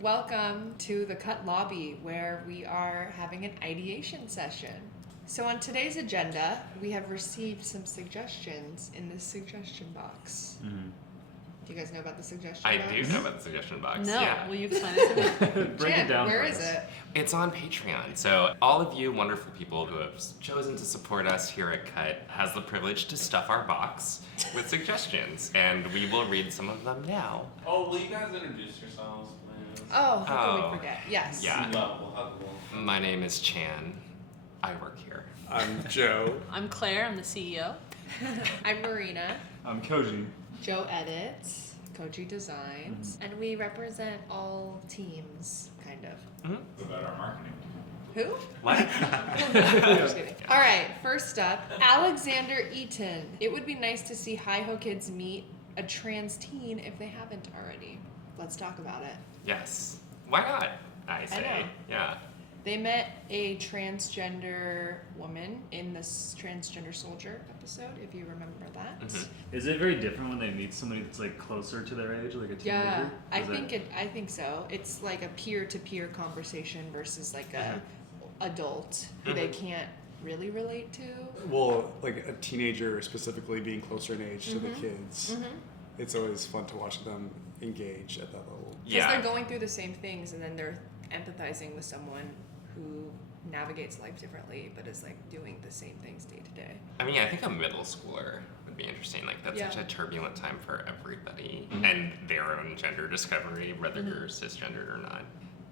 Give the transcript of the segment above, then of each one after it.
Welcome to the Cut Lobby, where we are having an ideation session. So on today's agenda, we have received some suggestions in the suggestion box. Mm-hmm. Do you guys know about the suggestion I box? do know about the suggestion box. No, Yeah. will you explain it to me? Break Jen, it down where for is us. it? It's on Patreon. So all of you wonderful people who have chosen to support us here at Cut has the privilege to stuff our box with suggestions. And we will read some of them now. Oh, will you guys introduce yourselves, please? Oh, how can Oh. we forget? Yes. Yeah. Level, huggable. My name is Chan. I work here. I'm Joe. I'm Claire, I'm the CEO. I'm Marina. I'm Koji. Joe edits. Koji designs. And we represent all teams, kind of. What about our marketing? Who? What? Just kidding. All right, first up, Alexander Eaton. It would be nice to see Hi-Ho Kids meet a trans teen if they haven't already. Let's talk about it. Yes. Why not? I say. know. Yeah. They met a transgender woman in this Transgender Soldier episode, if you remember that. Mhm. Is it very different when they meet somebody that's like closer to their age, like a teenager? Yeah, I Is think so. It's like a peer-to-peer conversation versus like a adult who they can't really relate to. Well, like a teenager specifically being closer in age to the kids. It's always fun to watch them engage at that level. Because Yeah. they're going through the same things, and then they're empathizing with someone who navigates life differently, but is like doing the same things day to day. I mean, I think a middle schooler would be interesting. Like, that's Yeah. such a turbulent time for everybody and their own gender discovery, whether you're cisgendered or not.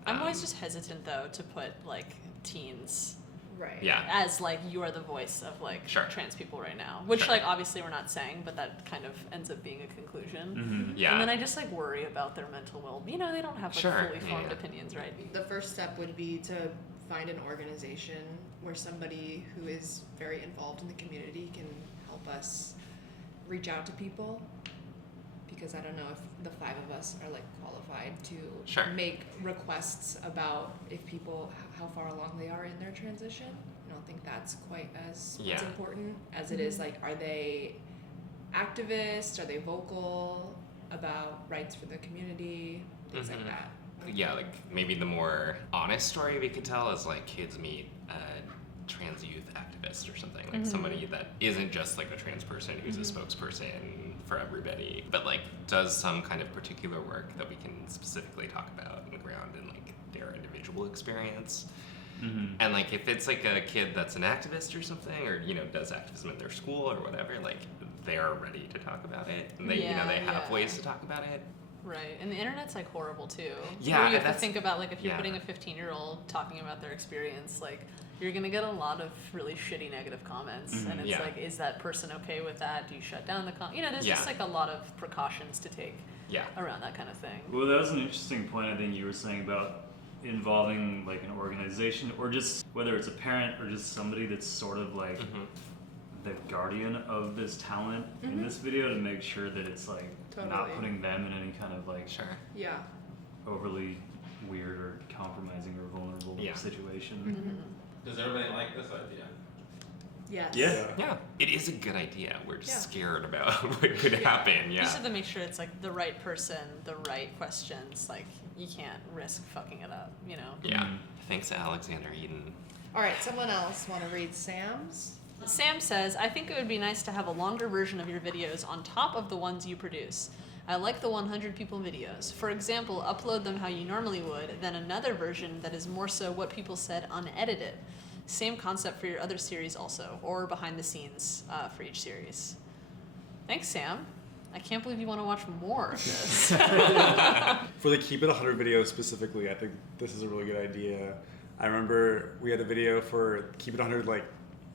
I'm always just hesitant though to put like teens Right. Yeah. as like you are the voice of like Sure. trans people right now. Which Sure. like obviously we're not saying, but that kind of ends up being a conclusion. Mm-hmm. Yeah. And then I just like worry about their mental well-being. You know, they don't have like Sure, fully formed yeah. opinions, right? The first step would be to find an organization where somebody who is very involved in the community can help us reach out to people, because I don't know if the five of us are like qualified to Sure. make requests about if people how far along they are in their transition. I don't think that's quite as Yeah. important as it is like, are they activists, are they vocal about rights for the community, things like Mhm. that. Yeah, like maybe the more honest story we could tell is like kids meet a trans youth activist or something, like somebody that isn't just like a trans person who's a spokesperson for everybody, but like does some kind of particular work that we can specifically talk about on the ground in like their individual experience. Mm-hmm. And like if it's like a kid that's an activist or something, or does activism in their school or whatever, like they're ready to talk about it, and they they have Yeah. ways to talk about it. Right, and the internet's like horrible too. Yeah, Where you have to that's- think about like if you're yeah. putting a 15-year-old talking about their experience, like you're gonna get a lot of really shitty negative comments, and it's Yeah. like, is that person okay with that? Do you shut down the there's Yeah. just like a lot of precautions to take Yeah. around that kind of thing. Well, that was an interesting point I think you were saying about involving like an organization, or just whether it's a parent or just somebody that's sort of like the guardian of this talent in this video, to make sure that it's like not Totally. putting them in any kind of like Sure. Yeah. overly weird or compromising or vulnerable Yeah. situation. Does everybody like this idea? Yes. Yeah. Yeah, it is a good idea. We're just Yeah. scared about what could happen. You just Yeah. have to make sure it's like the right person, the right questions. Like you can't risk fucking it up, you know. Yeah. Thanks, Alexander Eden. All right, someone else want to read Sam's? Sam says, I think it would be nice to have a longer version of your videos on top of the ones you produce. I like the 100 people videos. For example, upload them how you normally would, then another version that is more so what people said unedited. Same concept for your other series also, or behind the scenes for each series. Thanks, Sam. I can't believe you want to watch more of this. For the Keep It 100 video specifically, I think this is a really good idea. I remember we had a video for Keep It 100, like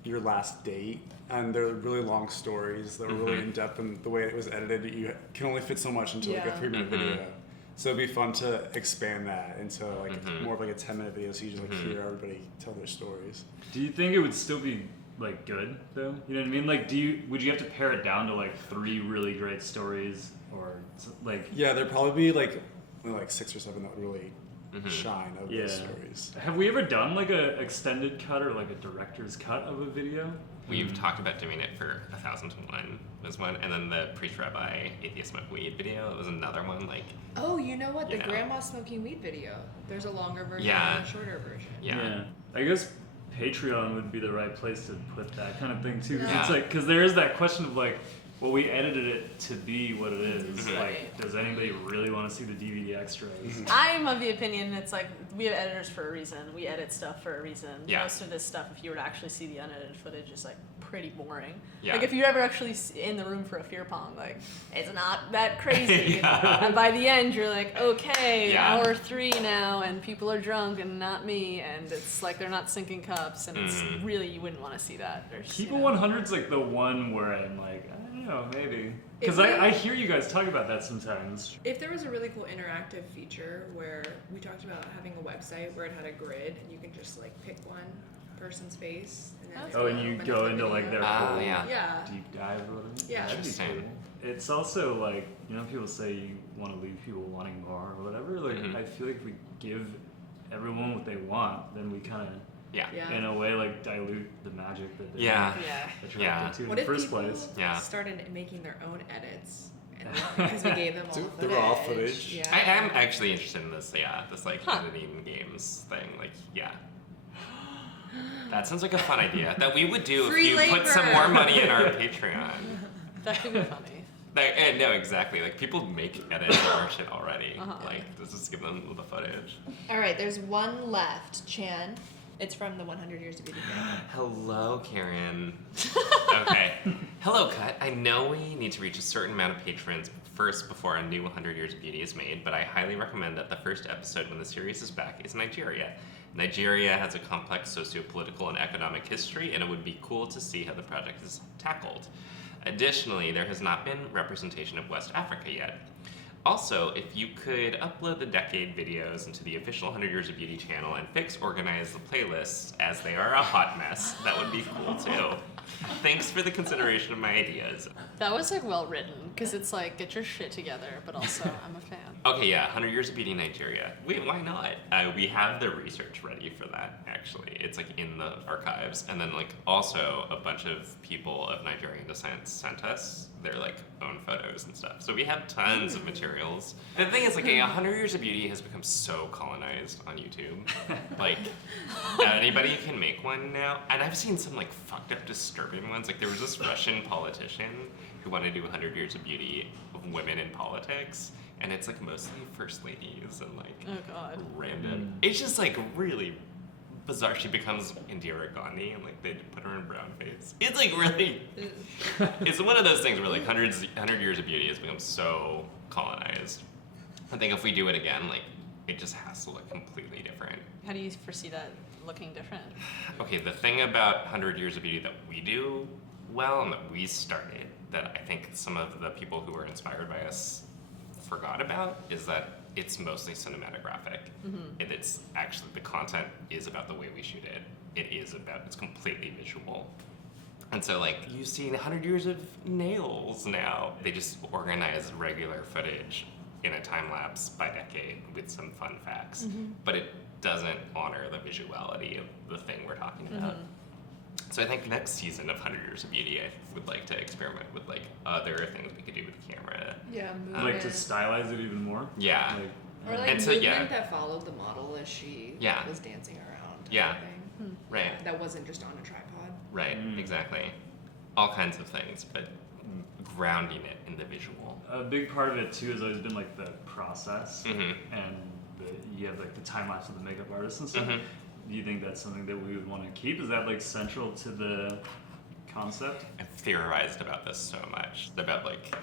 your last date, and they're really long stories that were really in depth, and the way it was edited, you can only fit so much into like a Yeah. 3-minute video. So it'd be fun to expand that into like more of like a 10-minute video, so you just like hear everybody tell their stories. Do you think it would still be like good though? You know what I mean? Like, would you have to pare it down to like 3 really great stories, or like? Yeah, there'd probably be like only like 6 or 7 that would really shine of Yeah. those stories. Have we ever done like a extended cut or like a director's cut of a video? We've talked about doing it for 1001 was one, and then the Priest Rabbi Atheist Smoke Weed video was another one. Like, Oh, you know what? The You know. grandma smoking weed video. There's a longer version Yeah. and a shorter version. yeah. I guess Patreon would be the right place to put that kind of thing too. 'Cause Yeah. It's like, because there is that question of like, well, we edited it to be what it is. Mhm. Like, does anybody really want to see the DVD extras? I'm of the opinion it's like we have editors for a reason. We edit stuff for a reason. Yeah. Most of this stuff, if you were to actually see the unedited footage, is like pretty boring. Yeah. Like if you're ever actually in the room for a fear pong, like it's not that crazy. Yeah. And by the end, you're like, okay, Yeah. hour 3 now, and people are drunk and not me, and it's like they're not sinking cups, and it's really you wouldn't want to see that. There's, Keep you It know. 100's like the one where I'm like, I don't know, maybe. Because If we- I hear you guys talk about that sometimes. If there was a really cool interactive feature where we talked about having a website where it had a grid and you can just like pick one person's face and then That's Oh, and you open go up the into like video. their Ah, whole yeah. Yeah. deep dive or whatever. Yeah. That'd be Interesting. cool. It's also like, you know, people say you want to leave people wanting more or whatever. Like, Mhm. I feel like if we give everyone what they want, then we kind of, Yeah. Yeah. in a way, like dilute the magic that they're Yeah. Yeah. attracted Yeah. to in What the if first people place. Yeah. started making their own edits? And because we gave them all Dude, the the raw footage. Yeah. I am actually interested in this, this like Huh. editing games thing. Like, yeah. That sounds like a fun idea that we would do Free if you put some labor. more money in our Patreon. That could be funny. Like, no, exactly. Like, people make edits of our shit already. Uh-huh. Like, let's just give them the footage. All right, there's one left. Chan. It's from the 100 Years of Beauty family. Hello, Karen. Okay. Hello, Cut. I know we need to reach a certain amount of patrons first before a new 100 Years of Beauty is made, but I highly recommend that the first episode when the series is back is Nigeria. Nigeria has a complex socio-political and economic history, and it would be cool to see how the project is tackled. Additionally, there has not been representation of West Africa yet. Also, if you could upload the decade videos into the official 100 Years of Beauty channel and organize the playlists as they are a hot mess, that would be cool too. Thanks for the consideration of my ideas. That was like well written because it's like get your shit together, but also I'm a fan. Okay, yeah, 100 Years of Beauty Nigeria. Wait, why not? We have the research ready for that, actually. It's like in the archives. And then like also a bunch of people of Nigerian descent sent us their like own photos and stuff. So we have tons of materials. The thing is like 100 Years of Beauty has become so colonized on YouTube. Like anybody can make one now. And I've seen some like fucked up disturbing ones. Like there was this Russian politician who wanted to do 100 Years of Beauty of women in politics. And it's like mostly first ladies and like Oh god. random. It's just like really bizarre. She becomes Indira Gandhi and like they put her in brown face. It's like really. It's one of those things where like 100 Years of Beauty has become so colonized. I think if we do it again, like it just has to look completely different. How do you foresee that looking different? Okay, the thing about 100 Years of Beauty that we do well and that we started, that I think some of the people who were inspired by us forgot about, is that it's mostly cinematographic. And it's actually, the content is about the way we shoot it. It's completely visual. And so like, you see 100 Years of Nails now. They just organize regular footage in a time lapse by decade with some fun facts. But it doesn't honor the visuality of the thing we're talking about. So I think next season of 100 Years of Beauty, I would like to experiment with like other things we could do with the camera. Yeah, movement. Like to stylize it even more. Yeah. Like, Or like And so, movement yeah. that followed the model as she Yeah. was dancing around. type Yeah. of thing. Right. That wasn't just on a tripod. Right, exactly. All kinds of things, but grounding it in the visual. a big part of it too has always been like the process Mhm. and you have like the time lapse of the makeup artists and stuff. Mhm. Do you think that's something that we would want to keep? Is that like central to the concept? I've theorized about this so much, about like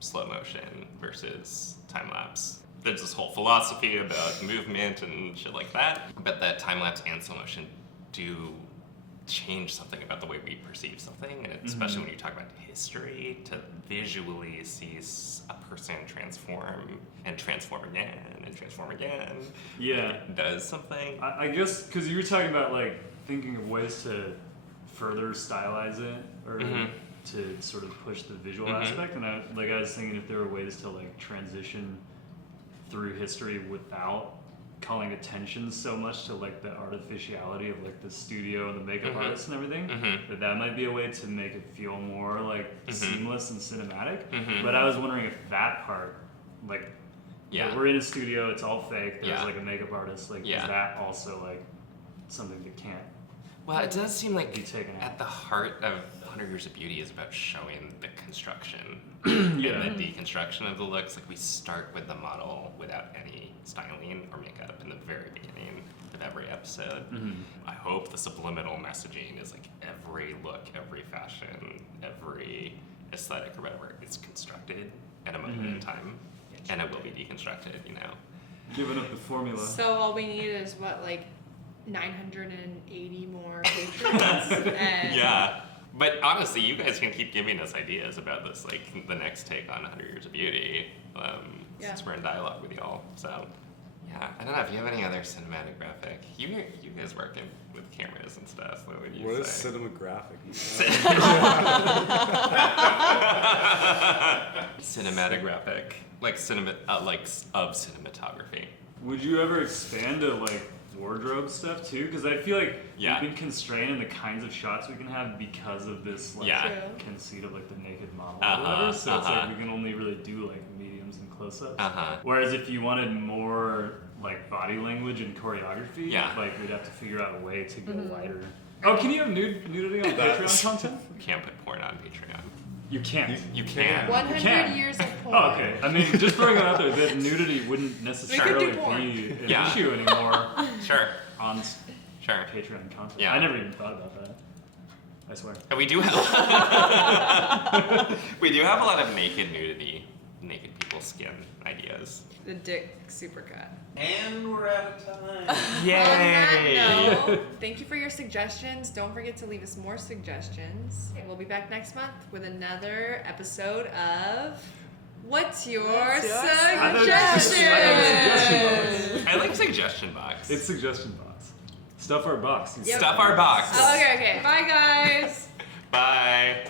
slow motion versus time lapse. There's this whole philosophy about movement and shit like that, but that time lapse and slow motion do change something about the way we perceive something, and especially when you talk about history, to visually see a person transform and transform again and transform again. Yeah. It does something. I guess because you were talking about like thinking of ways to further stylize it or to sort of push the visual aspect, and I was thinking if there were ways to like transition through history without calling attention so much to like the artificiality of like the studio and the makeup artists and everything, that might be a way to make it feel more like seamless and cinematic. But I was wondering if that part, like, we're in a studio, it's all fake, there's like a makeup artist, like, is that also like something that can't Well, it does seem like be taken out? at the heart of 100 Years of Beauty is about showing the construction and the deconstruction of the looks. Like, we start with the model without any styling or makeup in the very beginning of every episode. I hope the subliminal messaging is like every look, every fashion, every aesthetic or whatever, it's constructed at a moment in time, and it will be deconstructed, you know? Giving up the formula. So all we need is what, like 980 more patrons? And Yeah. But honestly, you guys can keep giving us ideas about this, like the next take on 100 Years of Beauty, since we're in dialogue with y'all. So, yeah, I don't know if you have any other cinematic graphic. You guys working with cameras and stuff. What would you What is say? cinematographic? Cinematic graphic, like of cinematography. Would you ever expand to like wardrobe stuff too? Because I feel like Yeah. we've been constrained in the kinds of shots we can have because of this like Yeah. True. conceit of like the naked model or whatever. So it's like we can only really do like mediums and close-ups. Whereas if you wanted more like body language and choreography, like we'd have to figure out a way to go wider. Oh, can you have nudity on Patreon content? You can't put porn on Patreon. You can't. You can. 100 can. years of porn. Oh, okay. I mean, just throwing it out there that nudity wouldn't necessarily porn. be an Yeah. issue anymore Sure. on Sure. Patreon content. Yeah. I never even thought about that. I swear. And we do have we do have a lot of naked people's skin ideas. The dick supercut. And we're out of time. On that Yay! note, thank you for your suggestions. Don't forget to leave us more suggestions. We'll be back next month with another episode of What's Your What's your Suggestion? I like suggestion box. It's suggestion box. Stuff our box. Yep. Stuff our box. Oh, okay. Bye, guys. Bye.